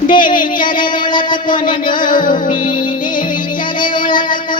देवीच्या देवळात कोण गौपी देवीच्या देवळात